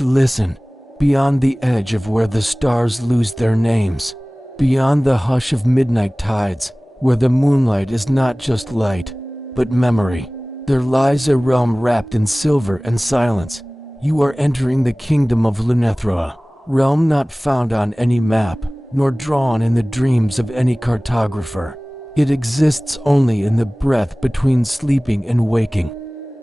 Listen. Beyond the edge of where the stars lose their names, beyond the hush of midnight tides, where the moonlight is not just light, but memory, there lies a realm wrapped in silver and silence. You are entering the kingdom of Lunethra, realm not found on any map, nor drawn in the dreams of any cartographer. It exists only in the breath between sleeping and waking,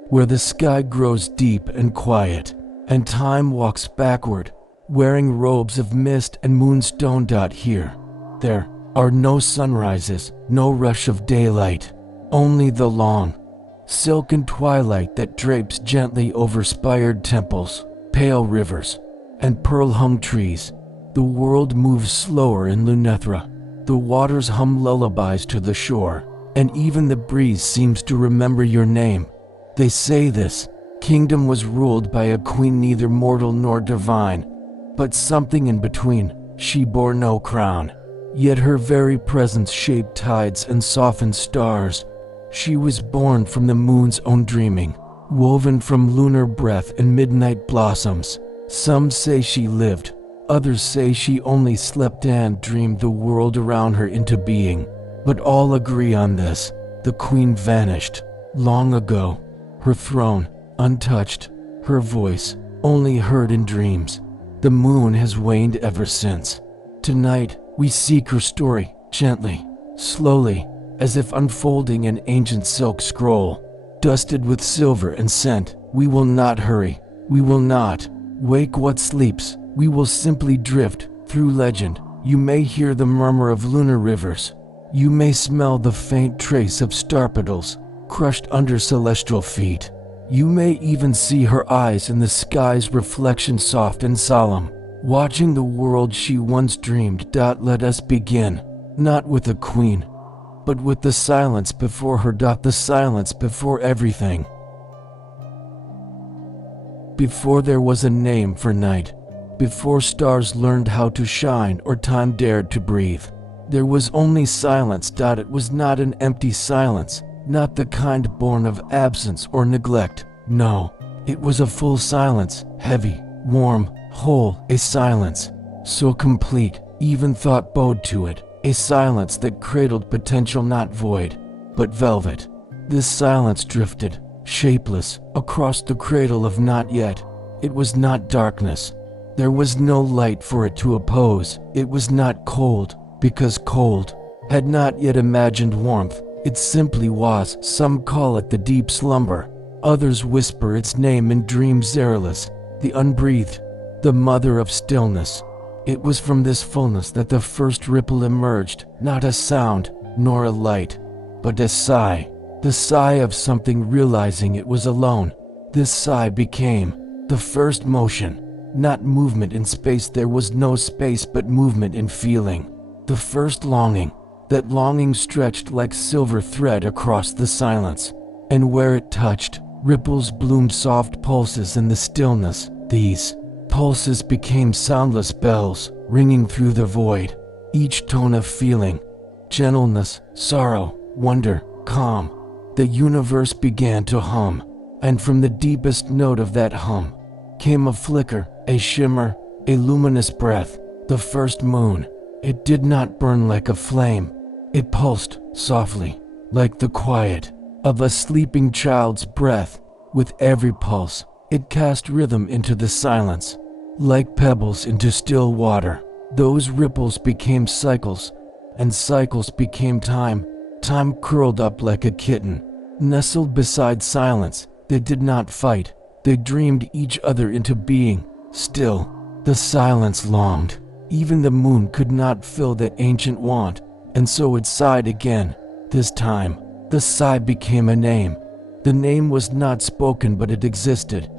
where the sky grows deep and quiet, and time walks backward, wearing robes of mist and moonstone. Here, there are no sunrises, no rush of daylight, only the long, silken twilight that drapes gently over spired temples, pale rivers, and pearl-hung trees. The world moves slower in Lunethra. The waters hum lullabies to the shore, and even the breeze seems to remember your name. They say this kingdom was ruled by a queen neither mortal nor divine, but something in between. She bore no crown, yet her very presence shaped tides and softened stars. She was born from the moon's own dreaming, woven from lunar breath and midnight blossoms. Some say she lived, others say she only slept and dreamed the world around her into being. But all agree on this: the queen vanished long ago, her throne untouched, her voice only heard in dreams. The moon has waned ever since. Tonight, we seek her story, gently, slowly, as if unfolding an ancient silk scroll, dusted with silver and scent. We will not hurry, we will not wake what sleeps, we will simply drift through legend. You may hear the murmur of lunar rivers, you may smell the faint trace of star petals crushed under celestial feet. You may even see her eyes in the sky's reflection, soft and solemn, watching the world she once dreamed. Let us begin, not with a queen, but with the silence before her. The silence before everything. Before there was a name for night, before stars learned how to shine or time dared to breathe, there was only silence. It was not an empty silence, not the kind born of absence or neglect. No, it was a full silence, heavy, warm, whole, a silence so complete, even thought bowed to it, a silence that cradled potential, not void, but velvet. This silence drifted, shapeless, across the cradle of not yet. It was not darkness. There was no light for it to oppose. It was not cold, because cold had not yet imagined warmth. It simply was. Some call it the deep slumber. Others whisper its name in dreams, airless, the unbreathed, the mother of stillness. It was from this fullness that the first ripple emerged, not a sound, nor a light, but a sigh. The sigh of something realizing it was alone. This sigh became the first motion, not movement in space. There was no space but movement in feeling. The first longing. That longing stretched like silver thread across the silence, and where it touched, ripples bloomed, soft pulses in the stillness. These pulses became soundless bells, ringing through the void, each tone of feeling, gentleness, sorrow, wonder, calm. The universe began to hum, and from the deepest note of that hum came a flicker, a shimmer, a luminous breath, the first moon. It did not burn like a flame. It pulsed softly, like the quiet of a sleeping child's breath. With every pulse, it cast rhythm into the silence, like pebbles into still water. Those ripples became cycles, and cycles became time. Time curled up like a kitten, nestled beside silence. They did not fight. They dreamed each other into being. Still, the silence longed. Even the moon could not fill that ancient want, and so it sighed again. This time, the sigh became a name. The name was not spoken, but it existed.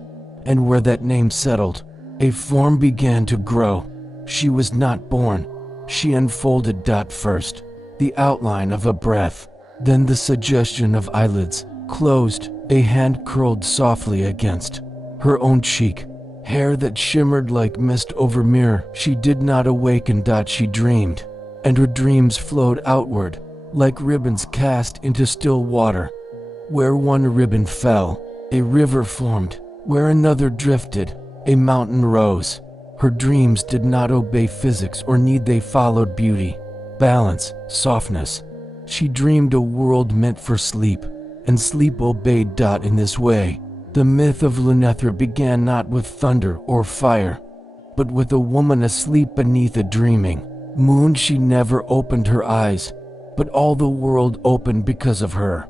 And where that name settled, a form began to grow. She was not born. She unfolded. First, the outline of a breath, then the suggestion of eyelids closed, a hand curled softly against her own cheek, hair that shimmered like mist over mirror. She did not awaken. She dreamed, and her dreams flowed outward, like ribbons cast into still water. Where one ribbon fell, a river formed. Where another drifted, a mountain rose. Her dreams did not obey physics or need, they followed beauty, balance, softness. She dreamed a world meant for sleep, and sleep obeyed. In this way, the myth of Lunethra began not with thunder or fire, but with a woman asleep beneath a dreaming moon. She never opened her eyes, but all the world opened because of her.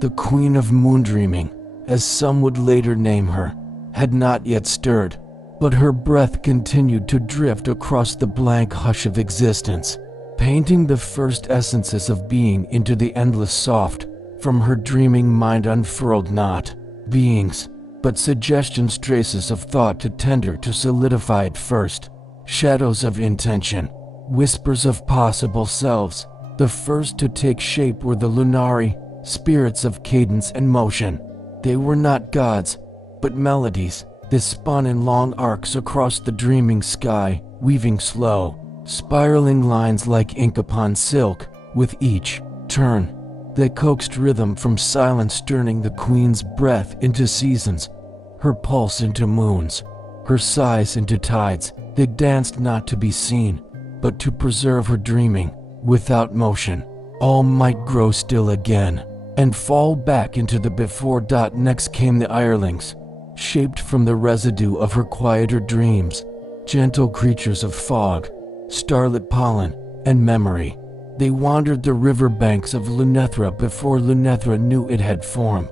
The Queen of Moondreaming, as some would later name her, had not yet stirred, but her breath continued to drift across the blank hush of existence, painting the first essences of being into the endless soft. From her dreaming mind unfurled not beings, but suggestions, traces of thought to tender, to solidify at first, shadows of intention, whispers of possible selves. The first to take shape were the Lunari, spirits of cadence and motion. They were not gods, but melodies. They spun in long arcs across the dreaming sky, weaving slow, spiraling lines like ink upon silk. With each turn, they coaxed rhythm from silence, turning the queen's breath into seasons, her pulse into moons, her sighs into tides. They danced not to be seen, but to preserve her dreaming. Without motion, all might grow still again and fall back into the before. Next came the Irelings, shaped from the residue of her quieter dreams, gentle creatures of fog, starlit pollen, and memory. They wandered the river banks of Lunethra before Lunethra knew it had form.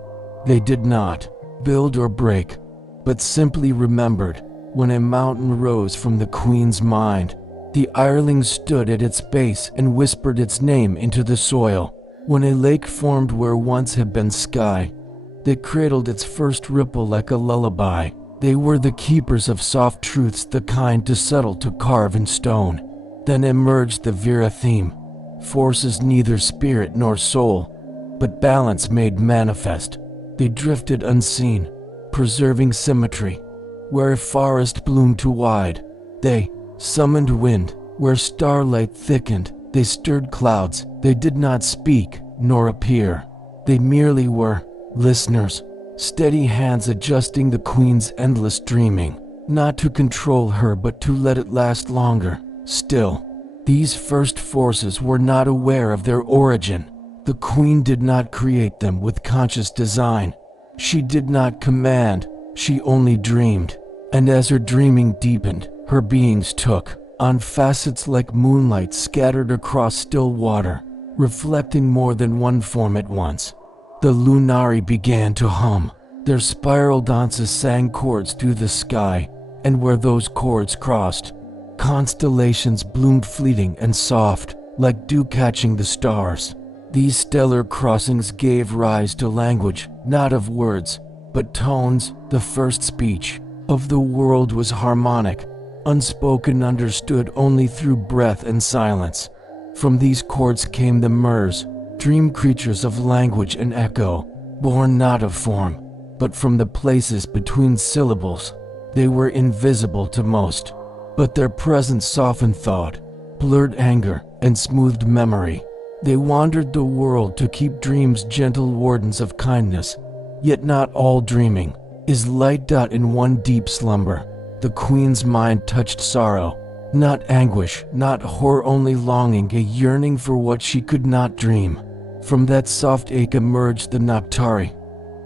They did not build or break, but simply remembered. When a mountain rose from the queen's mind, the Irelings stood at its base and whispered its name into the soil. When a lake formed where once had been sky, they cradled its first ripple like a lullaby. They were the keepers of soft truths, the kind to settle, to carve in stone. Then emerged the Vera theme, forces neither spirit nor soul, but balance made manifest. They drifted unseen, preserving symmetry. Where a forest bloomed too wide, they summoned wind. Where starlight thickened, they stirred clouds. They did not speak nor appear. They merely were listeners, steady hands adjusting the queen's endless dreaming, not to control her but to let it last longer. Still, these first forces were not aware of their origin. The queen did not create them with conscious design. She did not command, she only dreamed. And as her dreaming deepened, her beings took on facets like moonlight scattered across still water, reflecting more than one form at once. The Lunari began to hum. Their spiral dances sang chords through the sky, and where those chords crossed, constellations bloomed fleeting and soft, like dew catching the stars. These stellar crossings gave rise to language, not of words, but tones. The first speech of the world was harmonic, unspoken, understood only through breath and silence. From these chords came the Murs, dream creatures of language and echo, born not of form, but from the places between syllables. They were invisible to most, but their presence softened thought, blurred anger, and smoothed memory. They wandered the world to keep dreams gentle wardens of kindness. Yet not all dreaming is light. In one deep slumber, the queen's mind touched sorrow, not anguish, not horror, only longing, a yearning for what she could not dream. From that soft ache emerged the Noctari,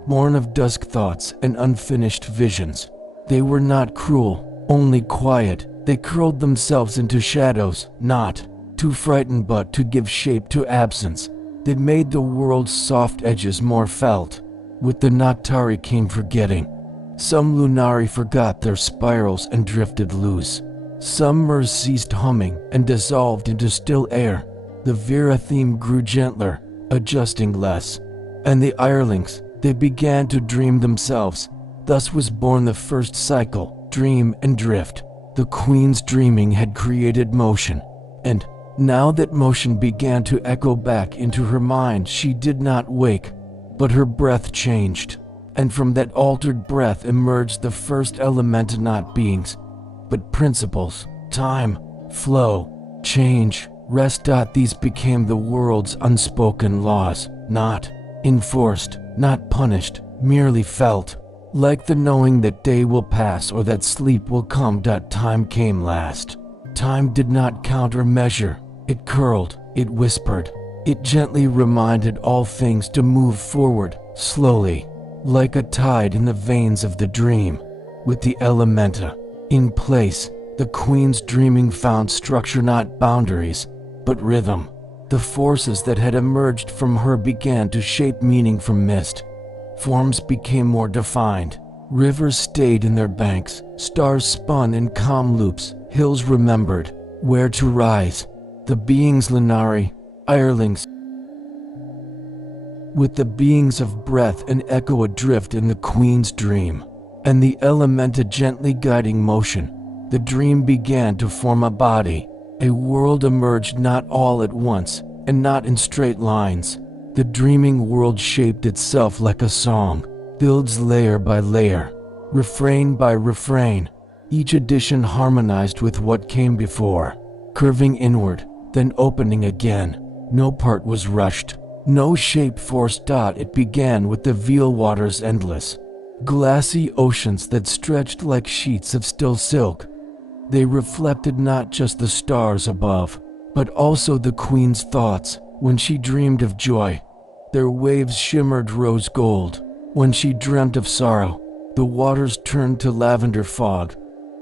born of dusk thoughts and unfinished visions. They were not cruel, only quiet. They curled themselves into shadows, not to frighten but to give shape to absence. They made the world's soft edges more felt. With the Noctari came forgetting. Some Lunari forgot their spirals and drifted loose. Some Murs ceased humming and dissolved into still air. The Vera theme grew gentler, adjusting less. And the Irelings, they began to dream themselves. Thus was born the first cycle, dream and drift. The queen's dreaming had created motion, and now that motion began to echo back into her mind, she did not wake, but her breath changed. And from that altered breath emerged the first element, not beings, but principles, time, flow, change, rest. These became the world's unspoken laws, not enforced, not punished, merely felt. Like the knowing that day will pass or that sleep will come. Time came last. Time did not count or measure. It curled, it whispered, it gently reminded all things to move forward, slowly, like a tide in the veins of the dream. With the elementa in place, the queen's dreaming found structure, not boundaries, but rhythm. The forces that had emerged from her began to shape meaning from mist. Forms became more defined. Rivers stayed in their banks, stars spun in calm loops, hills remembered where to rise. The beings Lunari, hirelings, with the beings of breath and echo adrift in the queen's dream, and the elementa gently guiding motion. The dream began to form a body. A world emerged, not all at once, and not in straight lines. The dreaming world shaped itself like a song, builds layer by layer, refrain by refrain. Each addition harmonized with what came before, curving inward, then opening again. No part was rushed, no shape forced. It began with the veil waters, endless, glassy oceans that stretched like sheets of still silk. They reflected not just the stars above, but also the queen's thoughts. When she dreamed of joy, their waves shimmered rose gold. When she dreamt of sorrow, the waters turned to lavender fog.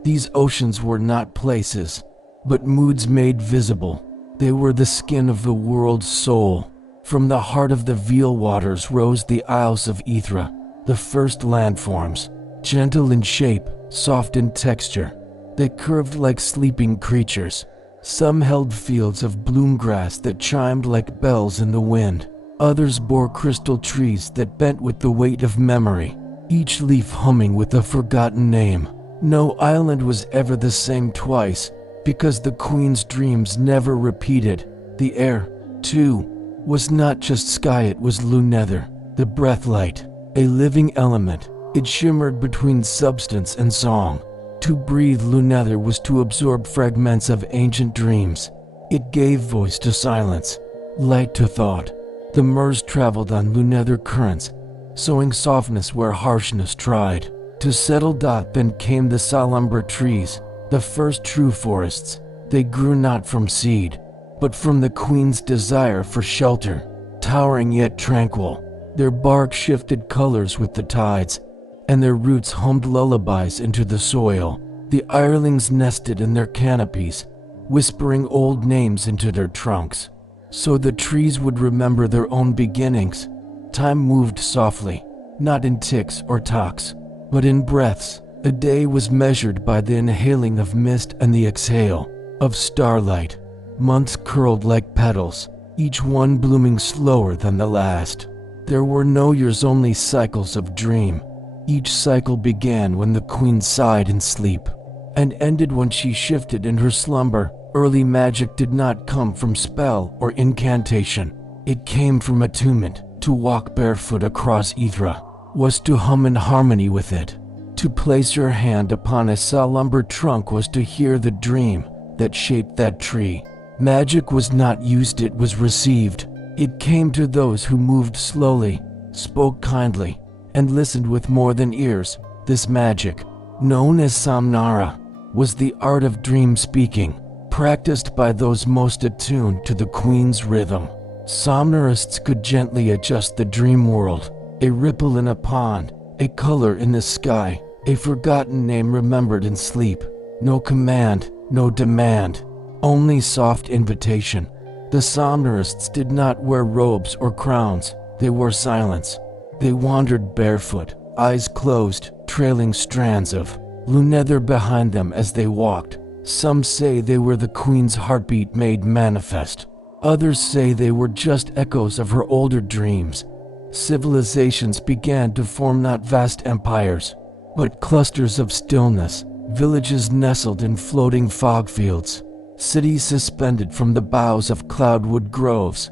These oceans were not places, but moods made visible. They were the skin of the world's soul. From the heart of the veil waters rose the Isles of Ithra, the first landforms, gentle in shape, soft in texture. They curved like sleeping creatures. Some held fields of bloom grass that chimed like bells in the wind. Others bore crystal trees that bent with the weight of memory, each leaf humming with a forgotten name. No island was ever the same twice, because the queen's dreams never repeated. The air, too, was not just sky, it was Lunethra, the breathlight, a living element. It shimmered between substance and song. To breathe Lunethra was to absorb fragments of ancient dreams. It gave voice to silence, light to thought. The Mers traveled on Lunethra currents, sowing softness where harshness tried to settle. Then came the Salumber trees, the first true forests. They grew not from seed, but from the queen's desire for shelter. Towering yet tranquil, their bark shifted colors with the tides, and their roots hummed lullabies into the soil. The hirelings nested in their canopies, whispering old names into their trunks, so the trees would remember their own beginnings. Time moved softly, not in ticks or tocks, but in breaths. A day was measured by the inhaling of mist and the exhale of starlight. Months curled like petals, each one blooming slower than the last. There were no years, only cycles of dream. Each cycle began when the queen sighed in sleep, and ended when she shifted in her slumber. Early magic did not come from spell or incantation. It came from attunement. To walk barefoot across Ithra was to hum in harmony with it. To place your hand upon a Salumber trunk was to hear the dream that shaped that tree. Magic was not used, it was received. It came to those who moved slowly, spoke kindly, and listened with more than ears. This magic, known as Samnara, was the art of dream speaking, practiced by those most attuned to the queen's rhythm. Somnarists could gently adjust the dream world, a ripple in a pond, a color in the sky, a forgotten name remembered in sleep. No command, no demand, only soft invitation. The somnarists did not wear robes or crowns, they wore silence. They wandered barefoot, eyes closed, trailing strands of Lunethra behind them as they walked. Some say they were the queen's heartbeat made manifest. Others say they were just echoes of her older dreams. Civilizations began to form, not vast empires, but clusters of stillness. Villages nestled in floating fog fields. Cities suspended from the boughs of cloudwood groves,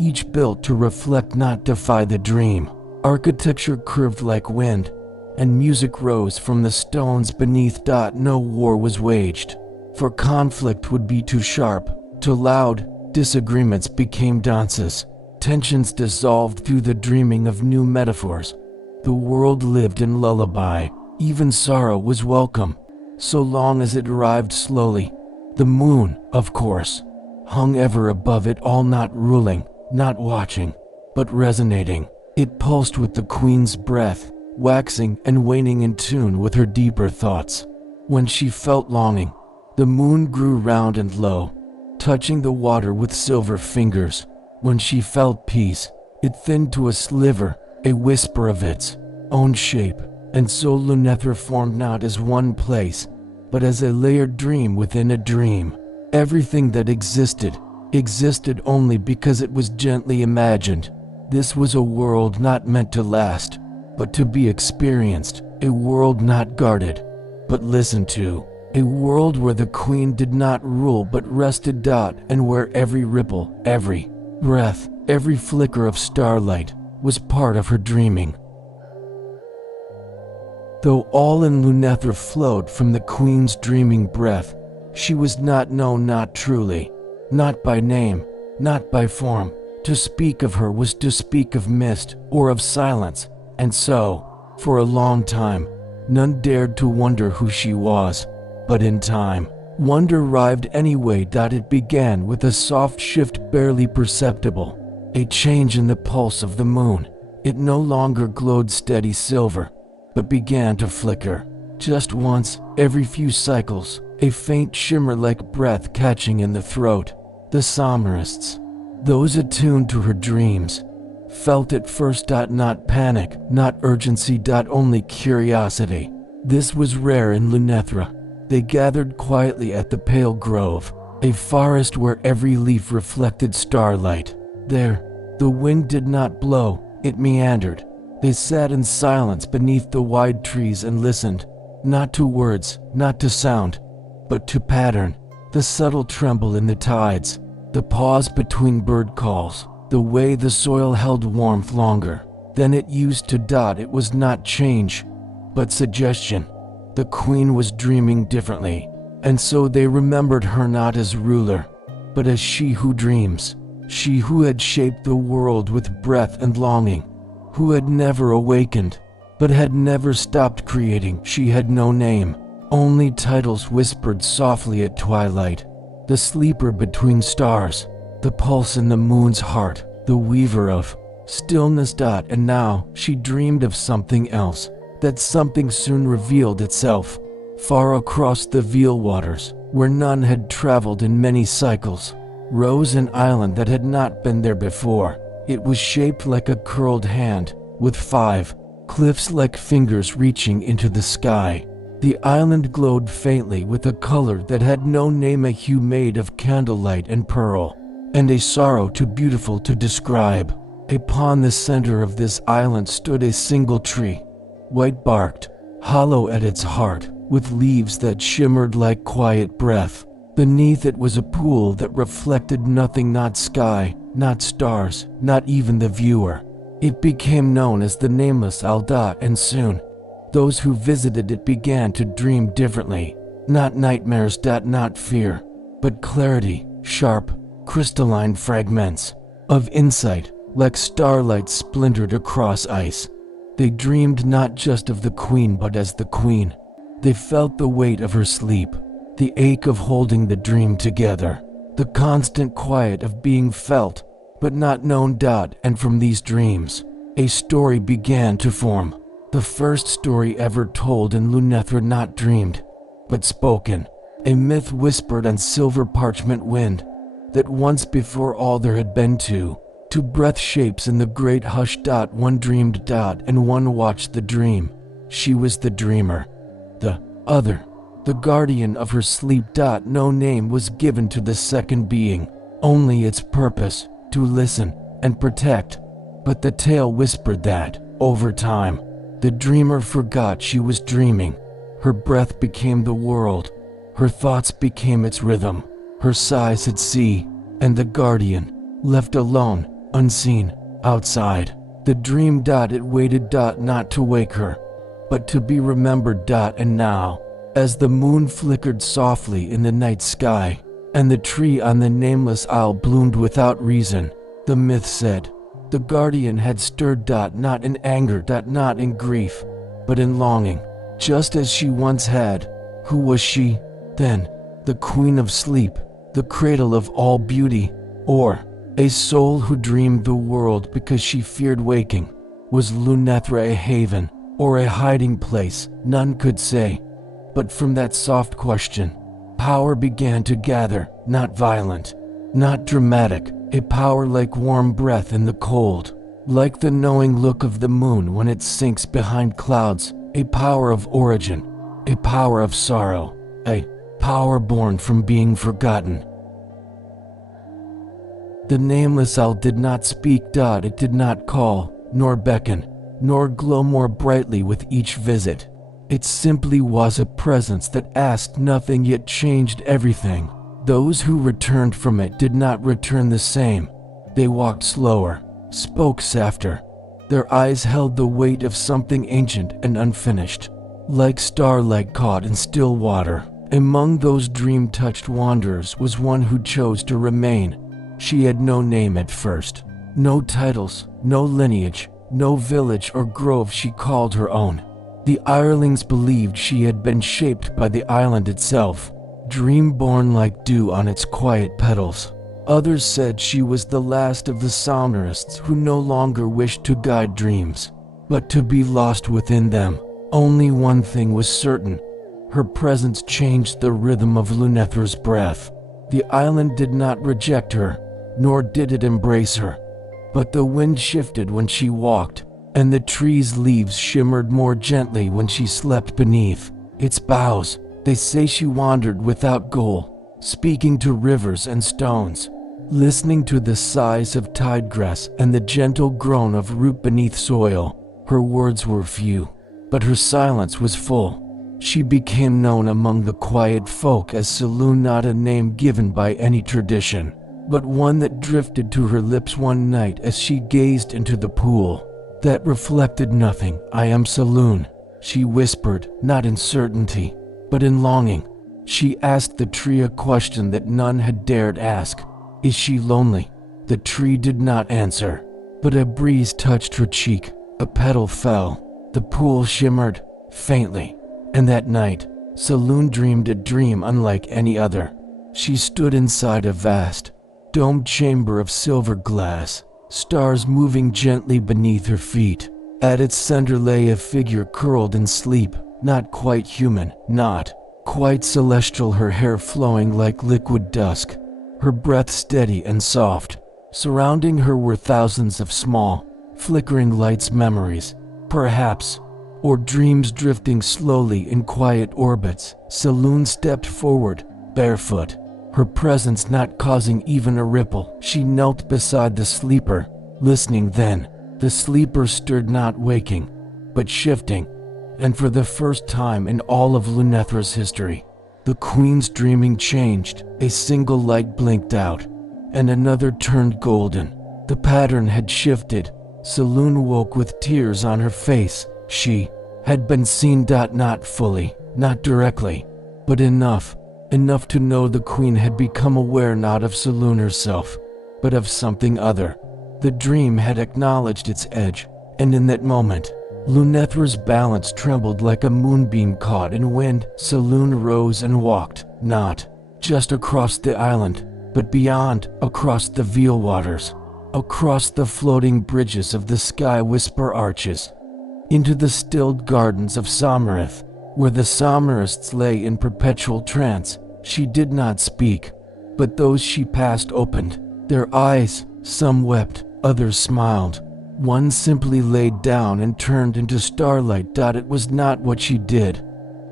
each built to reflect, not defy the dream. Architecture curved like wind, and music rose from the stones beneath. No war was waged, for conflict would be too sharp, too loud. Disagreements became dances. Tensions dissolved through the dreaming of new metaphors. The world lived in lullaby. Even sorrow was welcome, so long as it arrived slowly. The moon, of course, hung ever above it all, not ruling, not watching, but resonating. It pulsed with the queen's breath, waxing and waning in tune with her deeper thoughts. When she felt longing, the moon grew round and low, touching the water with silver fingers. When she felt peace, it thinned to a sliver, a whisper of its own shape. And so Lunethra formed not as one place, but as a layered dream within a dream. Everything that existed only because it was gently imagined. This was a world not meant to last, but to be experienced, a world not guarded, but listened to, a world where the queen did not rule but rested, and where every ripple, every breath, every flicker of starlight was part of her dreaming. Though all in Lunethra flowed from the queen's dreaming breath, she was not known, not truly, not by name, not by form. To speak of her was to speak of mist or of silence, and so, for a long time, none dared to wonder who she was. But in time, wonder arrived anyway. It began with a soft shift barely perceptible, a change in the pulse of the moon. It no longer glowed steady silver, but began to flicker, just once, every few cycles, a faint shimmer like breath catching in the throat. The somnambulists, those attuned to her dreams, felt it first. Not panic, not urgency, only curiosity. This was rare in Lunethra. They gathered quietly at the pale grove, a forest where every leaf reflected starlight. There, the wind did not blow, it meandered. They sat in silence beneath the wide trees and listened, not to words, not to sound, but to pattern, the subtle tremble in the tides, the pause between bird calls, the way the soil held warmth longer than it used to. It was not change, but suggestion. The queen was dreaming differently, and so they remembered her not as ruler, but as she who dreams, she who had shaped the world with breath and longing, who had never awakened, but had never stopped creating. She had no name, only titles whispered softly at twilight. The sleeper between stars, the pulse in the moon's heart, the weaver of stillness. And now she dreamed of something else. That something soon revealed itself, far across the veil waters, where none had traveled in many cycles, rose an island that had not been there before. It was shaped like a curled hand, with 5 cliffs like fingers reaching into the sky. The island glowed faintly with a color that had no name, a hue made of candlelight and pearl, and a sorrow too beautiful to describe. Upon the center of this island stood a single tree, white-barked, hollow at its heart, with leaves that shimmered like quiet breath. Beneath it was a pool that reflected nothing, not sky, not stars, not even the viewer. It became known as the Nameless Isle. And soon, those who visited it began to dream differently. Not nightmares, not fear, but clarity, sharp, crystalline fragments of insight, like starlight splintered across ice. They dreamed not just of the queen, but as the queen. They felt the weight of her sleep, the ache of holding the dream together, the constant quiet of being felt, but not known. And from these dreams, a story began to form. The first story ever told in Lunethra, not dreamed, but spoken. A myth whispered on silver parchment wind, that once before all there had been two breath shapes in the great hush. One dreamed. And one watched the dream. She was the dreamer. The other, the guardian of her sleep. No name was given to the second being, only its purpose, to listen and protect. But the tale whispered that, over time, the dreamer forgot she was dreaming. Her breath became the world. Her thoughts became its rhythm. Her sighs at sea, and the guardian, left alone, unseen, outside the dream. It waited. Not to wake her, but to be remembered. And now, as the moon flickered softly in the night sky, and the tree on the Nameless Isle bloomed without reason, the myth said, The guardian had stirred, not in anger, not in grief, but in longing, just as she once had. Who was she, then? The queen of sleep, the cradle of all beauty, or a soul who dreamed the world because she feared waking? Was Lunethra a haven, or a hiding place? None could say. But from that soft question, power began to gather, not violent, not dramatic, a power like warm breath in the cold, like the knowing look of the moon when it sinks behind clouds, a power of origin, a power of sorrow, a power born from being forgotten. The nameless owl did not speak. It did not call, nor beckon, nor glow more brightly with each visit. It simply was a presence that asked nothing yet changed everything. Those who returned from it did not return the same. They walked slower, spoke softer. Their eyes held the weight of something ancient and unfinished, like starlight caught in still water. Among those dream-touched wanderers was one who chose to remain. She had no name at first, no titles, no lineage, no village or grove she called her own. The Irelings believed she had been shaped by the island itself, dream-born like dew on its quiet petals. Others said she was the last of the somnambulists who no longer wished to guide dreams, but to be lost within them. Only one thing was certain. Her presence changed the rhythm of Lunethra's breath. The island did not reject her, nor did it embrace her. But the wind shifted when she walked, and the trees' leaves shimmered more gently when she slept beneath its boughs. They say she wandered without goal, speaking to rivers and stones, listening to the sighs of tide grass and the gentle groan of root beneath soil. Her words were few, but her silence was full. She became known among the quiet folk as Saloon, not a name given by any tradition, but one that drifted to her lips one night as she gazed into the pool that reflected nothing. "I am Saloon," she whispered, not in certainty, but in longing. She asked the tree a question that none had dared ask. "Is she lonely?" The tree did not answer, but a breeze touched her cheek. A petal fell. The pool shimmered, faintly. And that night, Saloon dreamed a dream unlike any other. She stood inside a vast, domed chamber of silver glass, stars moving gently beneath her feet. At its center lay a figure curled in sleep, not quite human, not quite celestial, her hair flowing like liquid dusk, her breath steady and soft. Surrounding her were thousands of small, flickering lights, memories, perhaps, or dreams drifting slowly in quiet orbits. Saloon stepped forward, barefoot, her presence not causing even a ripple. She knelt beside the sleeper, listening. Then, the sleeper stirred, not waking, but shifting. And for the first time in all of Lunethra's history, the queen's dreaming changed. A single light blinked out, and another turned golden. The pattern had shifted. Saloon woke with tears on her face. She had been seen, not fully, not directly, but enough to know the queen had become aware not of Saloon herself, but of something other. The dream had acknowledged its edge, and in that moment, Lunethra's balance trembled like a moonbeam caught in wind. Saloon rose and walked, not just across the island, but beyond, across the veil waters, across the floating bridges of the sky whisper arches, into the stilled gardens of Somnambulists, where the somnambulists lay in perpetual trance. She did not speak, but those she passed opened their eyes. Some wept, others smiled. One simply laid down and turned into starlight. It was not what she did,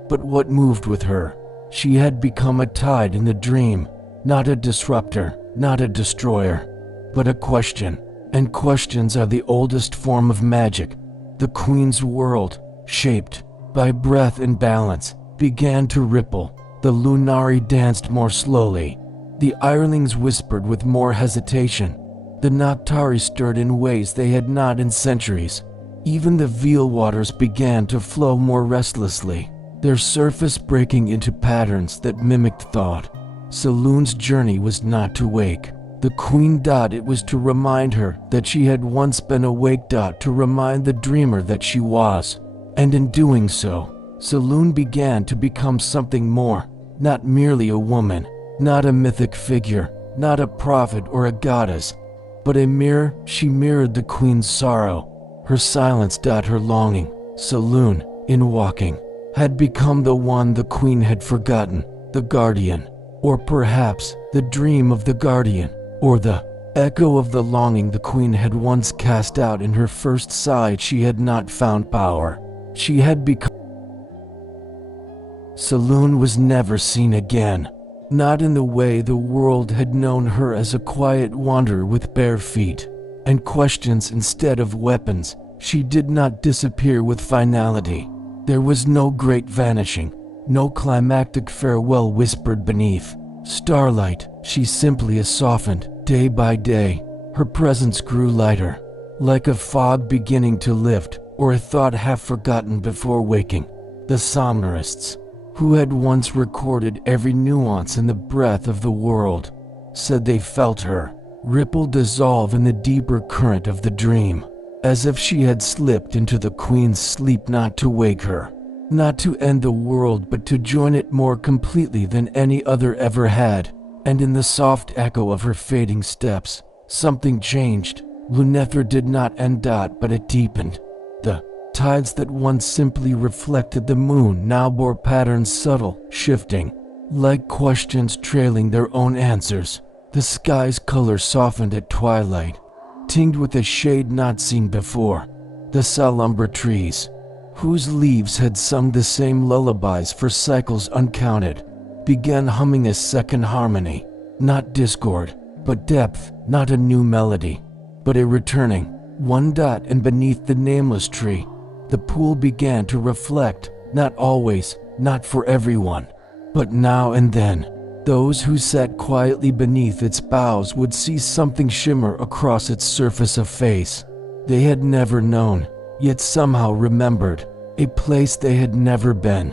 but what moved with her. She had become a tide in the dream, not a disruptor, not a destroyer, but a question. And questions are the oldest form of magic. The queen's world, shaped by breath and balance, began to ripple. The Lunari danced more slowly. The Irelings whispered with more hesitation. The Noctari stirred in ways they had not in centuries. Even the veil waters began to flow more restlessly, their surface breaking into patterns that mimicked thought. Saloon's journey was not to wake. The queen. It was to remind her that she had once been awake. To remind the dreamer that she was. And in doing so, Selûne began to become something more, not merely a woman, not a mythic figure, not a prophet or a goddess, but a mirror. She mirrored the queen's sorrow, her silence. Her longing. Selûne, in walking, had become the one the queen had forgotten, the guardian, or perhaps the dream of the guardian, or the echo of the longing the queen had once cast out in her first sigh. She had not found power. She had become. Selûne was never seen again, not in the way the world had known her, as a quiet wanderer with bare feet and questions instead of weapons. She did not disappear with finality. There was no great vanishing, no climactic farewell whispered beneath starlight. She simply softened day by day. Her presence grew lighter, like a fog beginning to lift, or a thought half forgotten before waking. The somnambulists, who had once recorded every nuance in the breath of the world, said they felt her ripple dissolve in the deeper current of the dream, as if she had slipped into the queen's sleep, not to wake her, not to end the world, but to join it more completely than any other ever had. And in the soft echo of her fading steps, something changed. Lunethra did not end. But it deepened. The tides that once simply reflected the moon now bore patterns, subtle, shifting, like questions trailing their own answers. The sky's color softened at twilight, tinged with a shade not seen before. The salumbra trees, whose leaves had sung the same lullabies for cycles uncounted, began humming a second harmony, not discord, but depth, not a new melody, but a returning one. And beneath the nameless tree, the pool began to reflect, not always, not for everyone, but now and then. Those who sat quietly beneath its boughs would see something shimmer across its surface, a face they had never known, yet somehow remembered, a place they had never been,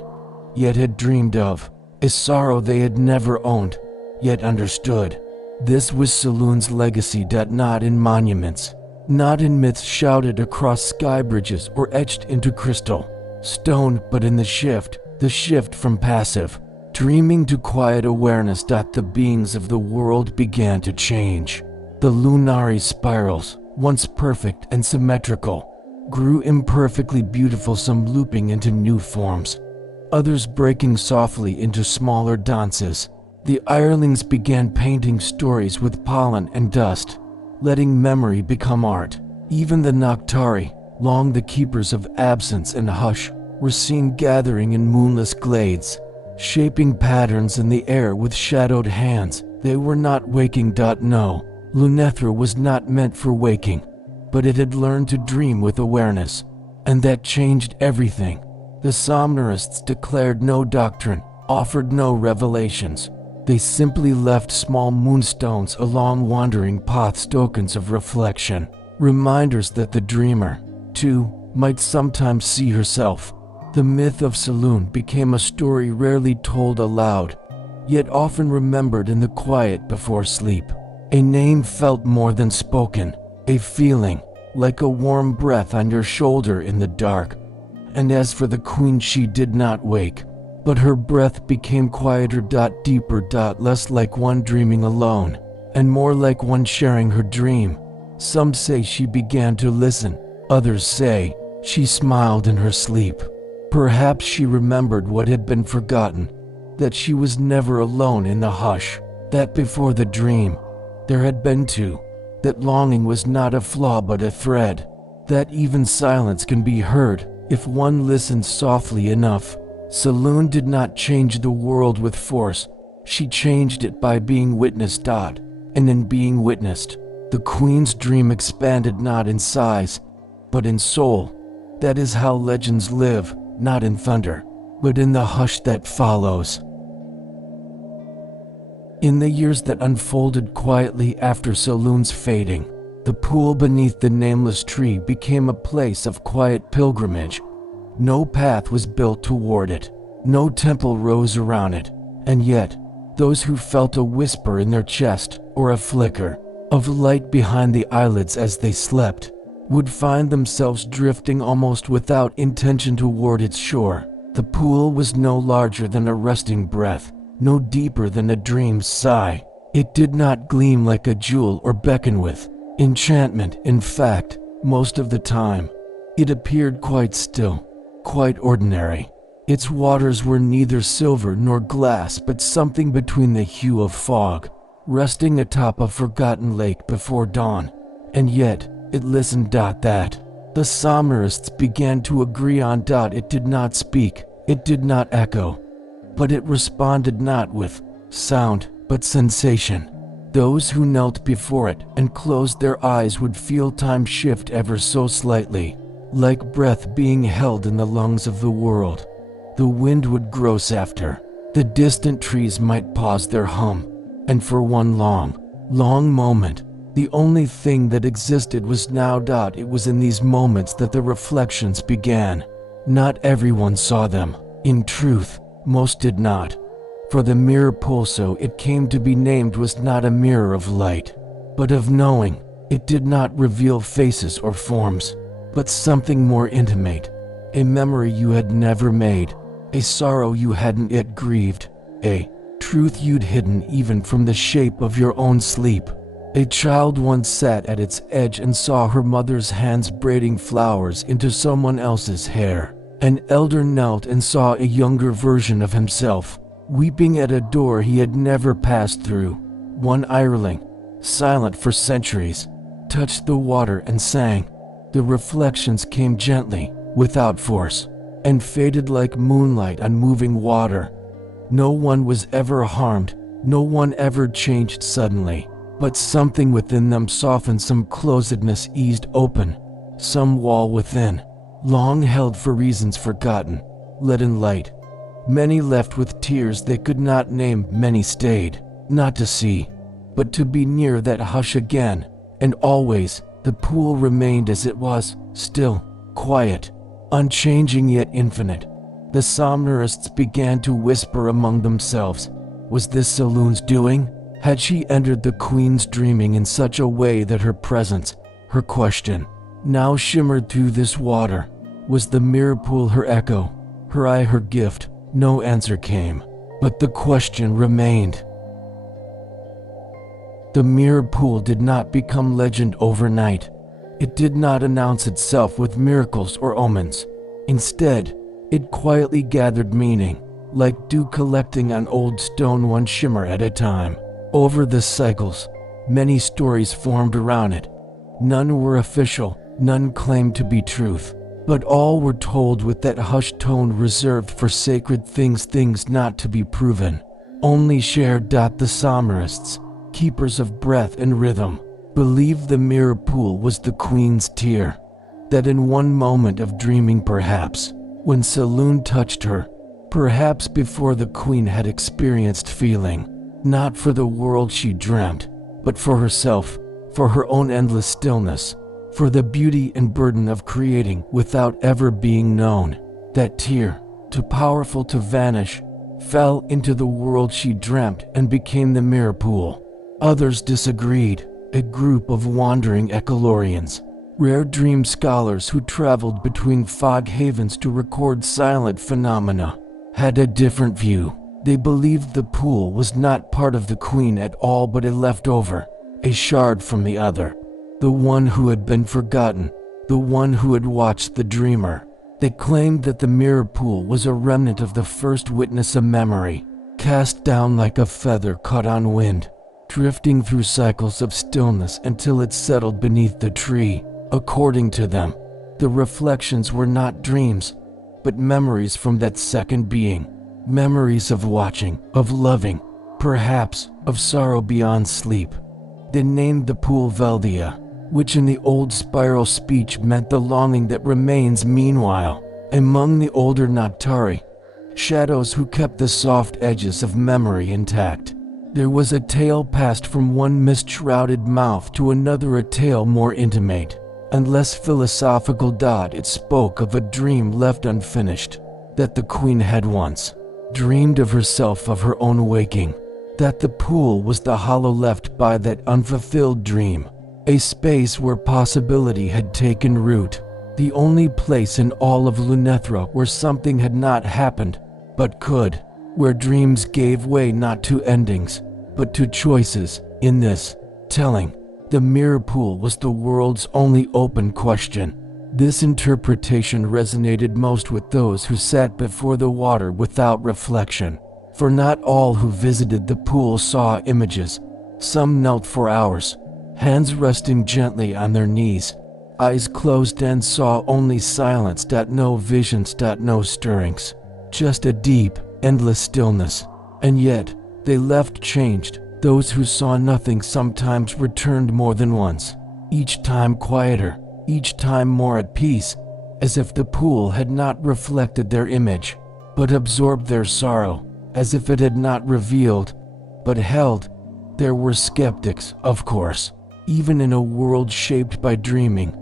yet had dreamed of, a sorrow they had never owned, yet understood. This was Selûne's legacy. Not in monuments, not in myths shouted across sky bridges or etched into crystal stone, but in the shift from passive dreaming to quiet awareness. The beings of the world began to change. The lunary spirals, once perfect and symmetrical, grew imperfectly beautiful, some looping into new forms, others breaking softly into smaller dances. The Irelings began painting stories with pollen and dust, letting memory become art. Even the Noctari, long the keepers of absence and hush, were seen gathering in moonless glades, shaping patterns in the air with shadowed hands. They were not waking. No, Lunethra was not meant for waking, but it had learned to dream with awareness, and that changed everything. The somnambulists declared no doctrine, offered no revelations. They simply left small moonstones along wandering paths, tokens of reflection, reminders that the dreamer, too, might sometimes see herself. The myth of Selûne became a story rarely told aloud, yet often remembered in the quiet before sleep. A name felt more than spoken, a feeling, like a warm breath on your shoulder in the dark. And as for the queen, she did not wake, but her breath became quieter, deeper, less like one dreaming alone, and more like one sharing her dream. Some say she began to listen, others say she smiled in her sleep. Perhaps she remembered what had been forgotten, that she was never alone in the hush, that before the dream, there had been two, that longing was not a flaw but a thread, that even silence can be heard if one listens softly enough. Selûne did not change the world with force, she changed it by being witnessed. And in being witnessed, the queen's dream expanded not in size, but in soul. That is how legends live, not in thunder, but in the hush that follows. In the years that unfolded quietly after Selûne's fading, the pool beneath the nameless tree became a place of quiet pilgrimage. No path was built toward it, no temple rose around it, and yet, those who felt a whisper in their chest or a flicker of light behind the eyelids as they slept, would find themselves drifting almost without intention toward its shore. The pool was no larger than a resting breath, no deeper than a dream's sigh. It did not gleam like a jewel or beckon with enchantment. In fact, most of the time, it appeared quite still, quite ordinary. Its waters were neither silver nor glass, but something between the hue of fog, resting atop a forgotten lake before dawn. And yet, it listened. That the somnambulists began to agree on. It did not speak, it did not echo, but it responded not with sound, but sensation. Those who knelt before it and closed their eyes would feel time shift ever so slightly, like breath being held in the lungs of the world. The wind would grow softer, the distant trees might pause their hum, and for one long moment, the only thing that existed was now. It was in these moments that the reflections began. Not everyone saw them. In truth, most did not. For the mirror pool, so it came to be named, was not a mirror of light, but of knowing. It did not reveal faces or forms, but something more intimate. A memory you had never made, a sorrow you hadn't yet grieved, a truth you'd hidden even from the shape of your own sleep. A child once sat at its edge and saw her mother's hands braiding flowers into someone else's hair. An elder knelt and saw a younger version of himself, weeping at a door he had never passed through. One hireling, silent for centuries, touched the water and sang. The reflections came gently, without force, and faded like moonlight on moving water. No one was ever harmed, no one ever changed suddenly. But something within them softened, some closedness eased open, some wall within, long held for reasons forgotten, let in light. Many left with tears they could not name, many stayed, not to see, but to be near that hush again. And always, the pool remained as it was, still, quiet, unchanging yet infinite. The somnambulists began to whisper among themselves. Was this Saloon's doing? Had she entered the Queen's dreaming in such a way that her presence, her question, now shimmered through this water? Was the mirror pool her echo, her eye her gift? No answer came, but the question remained. The mirror pool did not become legend overnight. It did not announce itself with miracles or omens. Instead, it quietly gathered meaning, like dew collecting on old stone, one shimmer at a time. Over the cycles, many stories formed around it. None were official, none claimed to be truth, but all were told with that hushed tone reserved for sacred things, things not to be proven, only shared. The somnambulists, keepers of breath and rhythm, believed the mirror pool was the Queen's tear, that in one moment of dreaming, perhaps, when Saloon touched her, perhaps before the Queen had experienced feeling, not for the world she dreamt, but for herself, for her own endless stillness, for the beauty and burden of creating without ever being known. That tear, too powerful to vanish, fell into the world she dreamt and became the mirror pool. Others disagreed, a group of wandering echolorians, rare dream scholars who traveled between fog havens to record silent phenomena, had a different view. They believed the pool was not part of the Queen at all, but a leftover, a shard from the other, the one who had been forgotten, the one who had watched the dreamer. They claimed that the mirror pool was a remnant of the first witness, a memory, cast down like a feather caught on wind, drifting through cycles of stillness until it settled beneath the tree. According to them, the reflections were not dreams, but memories from that second being. Memories of watching, of loving, perhaps of sorrow beyond sleep. They named the pool Veldia, which in the old spiral speech meant the longing that remains. Meanwhile, among the older Natari, shadows who kept the soft edges of memory intact, there was a tale passed from one mist-shrouded mouth to another, a tale more intimate and less philosophical. It spoke of a dream left unfinished, that the Queen had once dreamed of herself, of her own waking, that the pool was the hollow left by that unfulfilled dream, a space where possibility had taken root, the only place in all of Lunethra where something had not happened, but could, where dreams gave way not to endings, but to choices. In this telling, the mirror pool was the world's only open question. This interpretation resonated most with those who sat before the water without reflection, for not all who visited the pool saw images. Some knelt for hours, hands resting gently on their knees, eyes closed, and saw only silence. No visions, no stirrings, just a deep, endless stillness. And yet, they left changed. Those who saw nothing sometimes returned more than once, each time quieter, each time more at peace, as if the pool had not reflected their image, but absorbed their sorrow, as if it had not revealed, but held. There were skeptics, of course. Even in a world shaped by dreaming,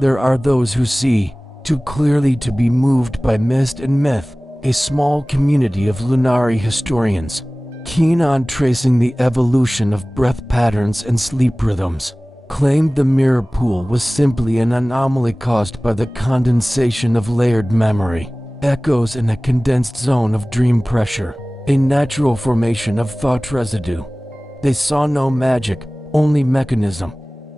there are those who see too clearly to be moved by mist and myth. A small community of Lunari historians, keen on tracing the evolution of breath patterns and sleep rhythms, claimed the mirror pool was simply an anomaly caused by the condensation of layered memory, echoes in a condensed zone of dream pressure, a natural formation of thought residue. They saw no magic, only mechanism.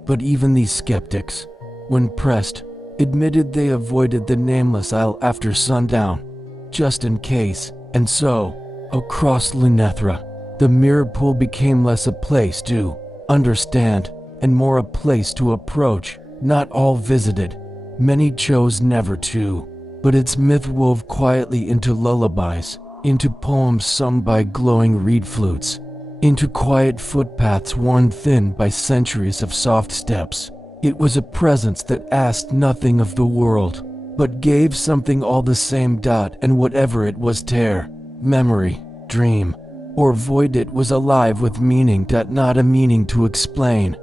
But even these skeptics, when pressed, admitted they avoided the nameless isle after sundown, just in case. And so, across Lunethra, the mirror pool became less a place to understand and more a place to approach. Not all visited, many chose never to, but its myth wove quietly into lullabies, into poems sung by glowing reed flutes, into quiet footpaths worn thin by centuries of soft steps. It was a presence that asked nothing of the world, but gave something all the same. And whatever it was, tear, memory, dream, or void, it was alive with meaning. Not a meaning to explain,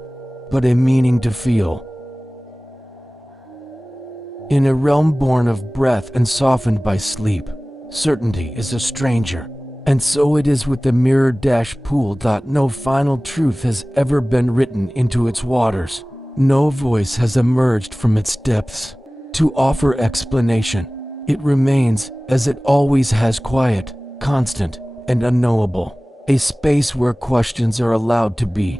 but a meaning to feel. In a realm born of breath and softened by sleep, certainty is a stranger. And so it is with the mirror-pool. No final truth has ever been written into its waters. No voice has emerged from its depths to offer explanation. It remains, as it always has, quiet, constant, and unknowable. A space where questions are allowed to be,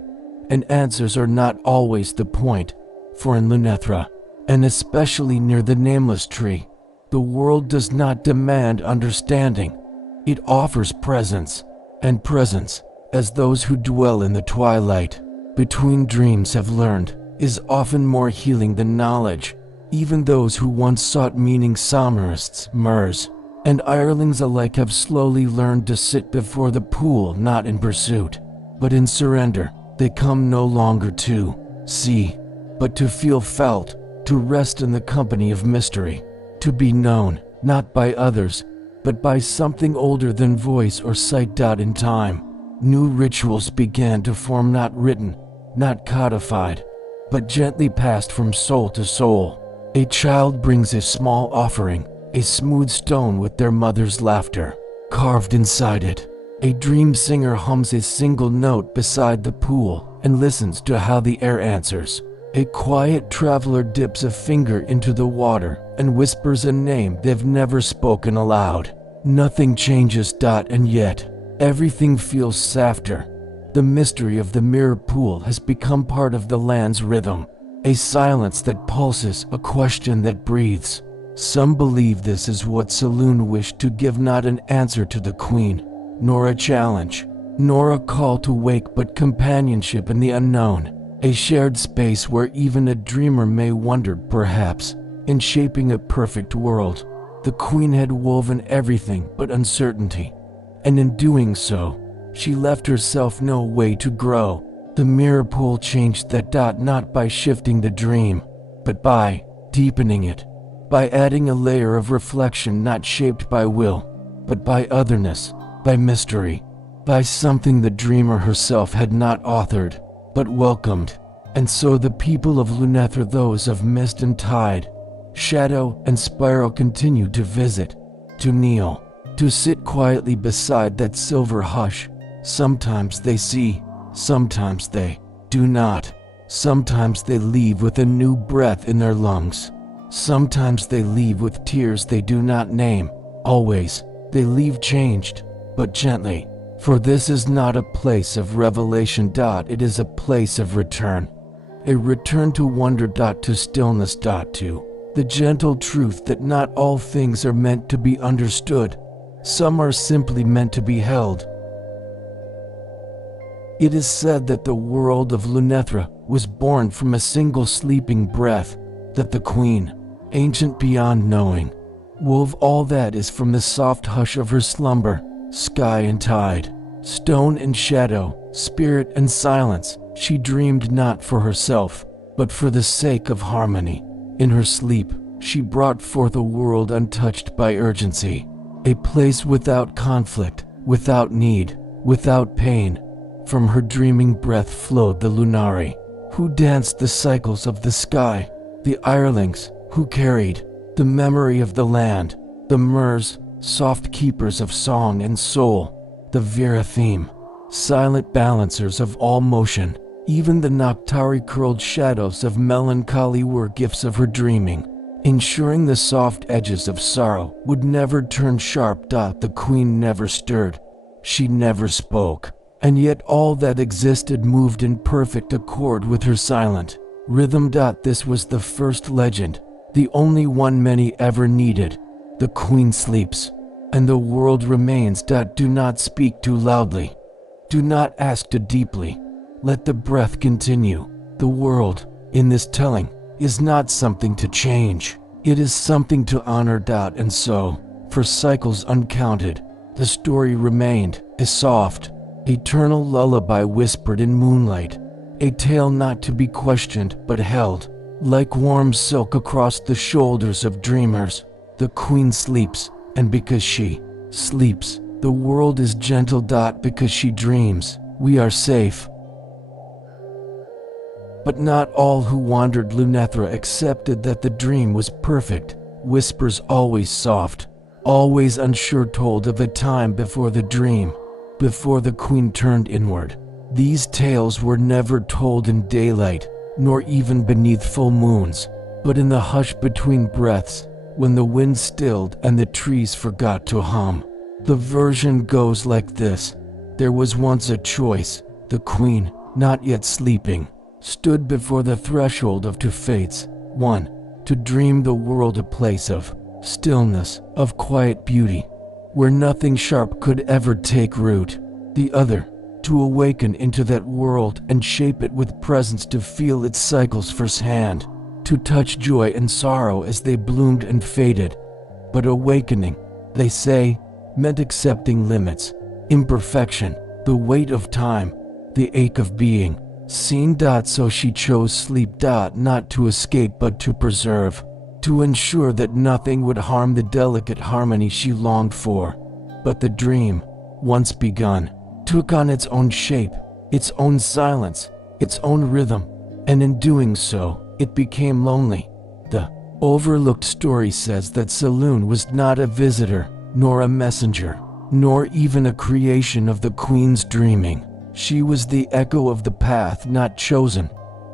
and answers are not always the point. For in Lunethra, and especially near the nameless tree, the world does not demand understanding. It offers presence, and presence, as those who dwell in the twilight between dreams have learned, is often more healing than knowledge. Even those who once sought meaning, Somerists, Murs, and Irelings alike, have slowly learned to sit before the pool, not in pursuit, but in surrender. They come no longer to see, but to feel felt, to rest in the company of mystery, to be known, not by others, but by something older than voice or sight. In time, new rituals began to form, not written, not codified, but gently passed from soul to soul. A child brings a small offering, a smooth stone with their mother's laughter carved inside it. A dream singer hums a single note beside the pool and listens to how the air answers. A quiet traveler dips a finger into the water and whispers a name they've never spoken aloud. Nothing changes. And yet, everything feels softer. The mystery of the mirror pool has become part of the land's rhythm. A silence that pulses, a question that breathes. Some believe this is what Saloon wished to give, not an answer to the queen, nor a challenge, nor a call to wake, but companionship in the unknown. A shared space where even a dreamer may wonder, perhaps, in shaping a perfect world, the queen had woven everything but uncertainty, and in doing so, she left herself no way to grow. The mirror pool changed that. Not by shifting the dream, but by deepening it, by adding a layer of reflection not shaped by will, but by otherness, by mystery, by something the dreamer herself had not authored, but welcomed. And so the people of Lunethra, those of mist and tide, shadow and spiral, continued to visit, to kneel, to sit quietly beside that silver hush, Sometimes they see, sometimes they do not. Sometimes they leave with a new breath in their lungs. Sometimes they leave with tears they do not name. Always, they leave changed, but gently. For this is not a place of revelation. It is a place of return. A return to wonder. To stillness. To the gentle truth that not all things are meant to be understood. Some are simply meant to be held. It is said that the world of Lunethra was born from a single sleeping breath, that the queen, ancient beyond knowing, wove all that is from the soft hush of her slumber, sky and tide, stone and shadow, spirit and silence. She dreamed not for herself, but for the sake of harmony. In her sleep, she brought forth a world untouched by urgency, a place without conflict, without need, without pain. From her dreaming breath flowed the Lunari, who danced the cycles of the sky, the Irelings, who carried the memory of the land, the Murs, soft keepers of song and soul, the Virathim, silent balancers of all motion. Even the Noctari curled shadows of melancholy were gifts of her dreaming, ensuring the soft edges of sorrow would never turn sharp. The queen never stirred, she never spoke, and yet all that existed moved in perfect accord with her silent rhythm. This was the first legend, the only one many ever needed. The queen sleeps, and the world remains. Do not speak too loudly. Do not ask too deeply. Let the breath continue. The world, in this telling, is not something to change. It is something to honor. And so, for cycles uncounted, the story remained a soft, eternal lullaby whispered in moonlight, a tale not to be questioned but held, like warm silk across the shoulders of dreamers. The queen sleeps, and because she sleeps, the world is gentle. Because she dreams, we are safe. But not all who wandered Lunethra accepted that the dream was perfect. Whispers always soft, always unsure told of a time before the dream, before the queen turned inward. These tales were never told in daylight, nor even beneath full moons, but in the hush between breaths, when the wind stilled and the trees forgot to hum. The version goes like this. There was once a choice. The queen, not yet sleeping, stood before the threshold of two fates. One, to dream the world a place of stillness, of quiet beauty, where nothing sharp could ever take root. The other, to awaken into that world and shape it with presence, to feel its cycles firsthand, to touch joy and sorrow as they bloomed and faded. But awakening, they say, meant accepting limits, imperfection, the weight of time, the ache of being seen. So she chose sleep. Not to escape but to preserve, to ensure that nothing would harm the delicate harmony she longed for. But the dream, once begun, took on its own shape, its own silence, its own rhythm, and in doing so, it became lonely. The overlooked story says that Saloon was not a visitor, nor a messenger, nor even a creation of the queen's dreaming. She was the echo of the path not chosen,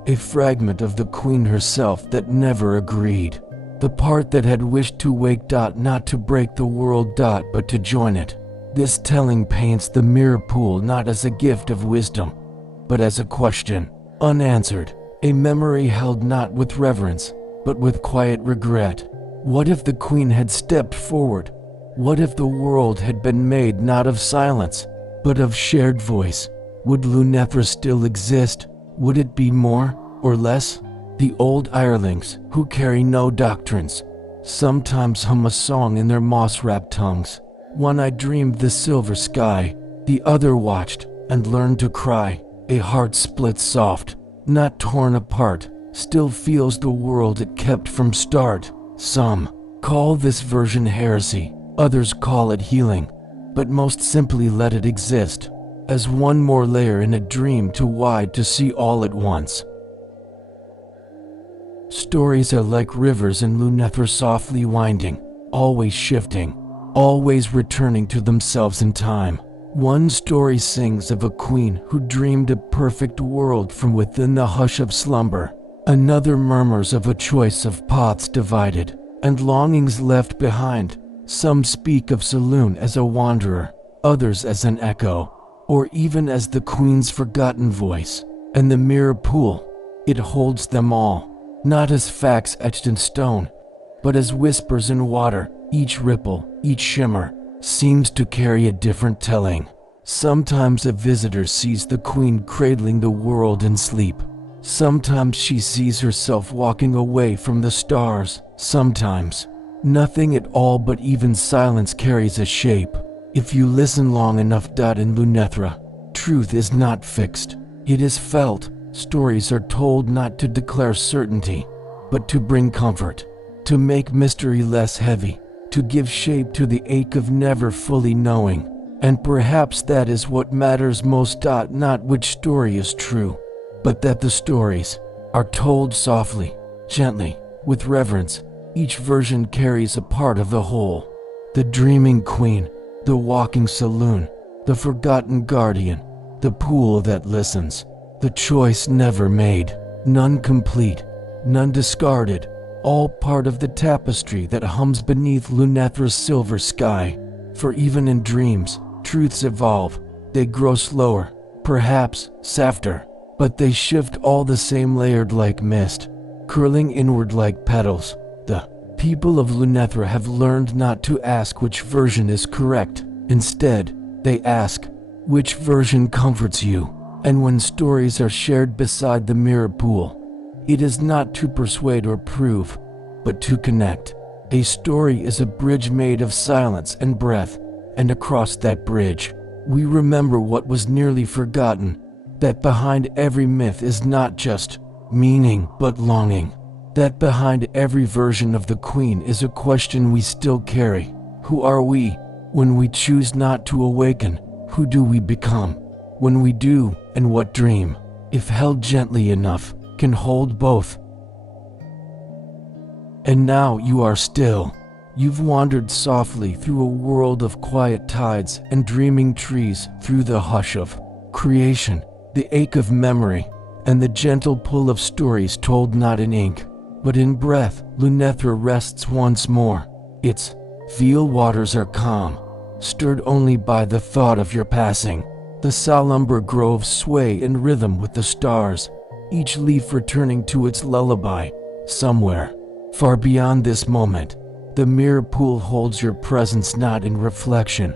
a fragment of the queen herself that never agreed, the part that had wished to wake. Not to break the world. But to join it. This telling paints the mirror pool not as a gift of wisdom, but as a question, unanswered, a memory held not with reverence, but with quiet regret. What if the queen had stepped forward? What if the world had been made not of silence, but of shared voice? Would Lunethra still exist? Would it be more or less? The old Irelings, who carry no doctrines, sometimes hum a song in their moss-wrapped tongues. One eye dreamed the silver sky, the other watched and learned to cry. A heart split soft, not torn apart, still feels the world it kept from start. Some call this version heresy, others call it healing, but most simply let it exist, as one more layer in a dream too wide to see all at once. Stories are like rivers in Lunethra, softly winding, always shifting, always returning to themselves in time. One story sings of a queen who dreamed a perfect world from within the hush of slumber. Another murmurs of a choice of paths divided and longings left behind. Some speak of Saloon as a wanderer, others as an echo, or even as the queen's forgotten voice. And the mirror pool, it holds them all, not as facts etched in stone, but as whispers in water. Each ripple, each shimmer, seems to carry a different telling. Sometimes a visitor sees the queen cradling the world in sleep. Sometimes she sees herself walking away from the stars. Sometimes nothing at all, but even silence carries a shape. If you listen long enough. In Lunethra, truth is not fixed, it is felt. Stories are told not to declare certainty, but to bring comfort, to make mystery less heavy, to give shape to the ache of never fully knowing. And perhaps that is what matters most. Not which story is true, but that the stories are told softly, gently, with reverence. Each version carries a part of the whole. The dreaming queen, the walking saloon, the forgotten guardian, the pool that listens, the choice never made, none complete, none discarded, all part of the tapestry that hums beneath Lunethra's silver sky. For even in dreams, truths evolve. They grow slower, perhaps softer, but they shift all the same, layered like mist, curling inward like petals. The people of Lunethra have learned not to ask which version is correct. Instead, they ask, which version comforts you? And when stories are shared beside the mirror pool, it is not to persuade or prove, but to connect. A story is a bridge made of silence and breath, and across that bridge, we remember what was nearly forgotten, that behind every myth is not just meaning but longing, that behind every version of the queen is a question we still carry. Who are we when we choose not to awaken? Who do we become when we do? And what dream, if held gently enough, can hold both? And now you are still. You've wandered softly through a world of quiet tides and dreaming trees, through the hush of creation, the ache of memory, and the gentle pull of stories told not in ink, but in breath. Lunethra rests once more. Its veil waters are calm, stirred only by the thought of your passing. The somber groves sway in rhythm with the stars, each leaf returning to its lullaby. Somewhere, far beyond this moment, the mirror pool holds your presence not in reflection,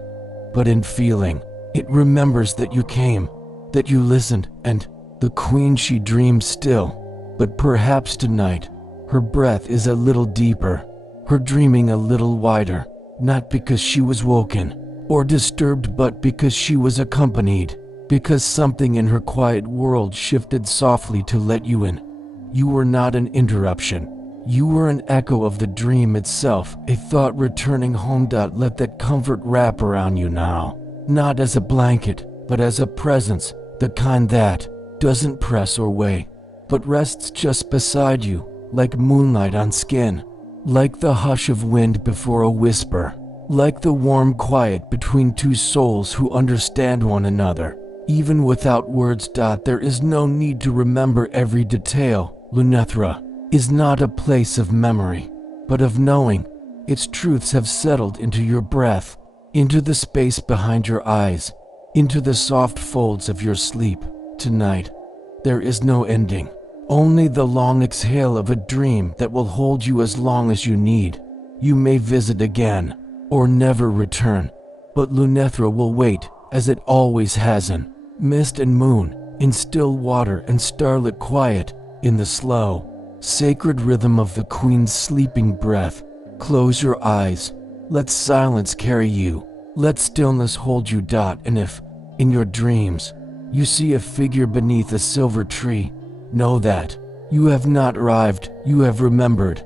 but in feeling. It remembers that you came, that you listened, and the queen, she dreams still. But perhaps tonight, her breath is a little deeper, her dreaming a little wider, not because she was woken or disturbed, but because she was accompanied, because something in her quiet world shifted softly to let you in. You were not an interruption. You were an echo of the dream itself, a thought returning home. Let that comfort wrap around you now, not as a blanket, but as a presence, the kind that doesn't press or weigh, but rests just beside you, like moonlight on skin, like the hush of wind before a whisper, like the warm quiet between two souls who understand one another, even without words. There is no need to remember every detail. Lunethra is not a place of memory, but of knowing. Its truths have settled into your breath, into the space behind your eyes, into the soft folds of your sleep. Tonight, there is no ending, only the long exhale of a dream that will hold you as long as you need. You may visit again, or never return, but Lunethra will wait, as it always has, in mist and moon, in still water and starlit quiet, in the slow, sacred rhythm of the queen's sleeping breath. Close your eyes, let silence carry you, let stillness hold you. And if, in your dreams, you see a figure beneath a silver tree, know that you have not arrived, you have remembered.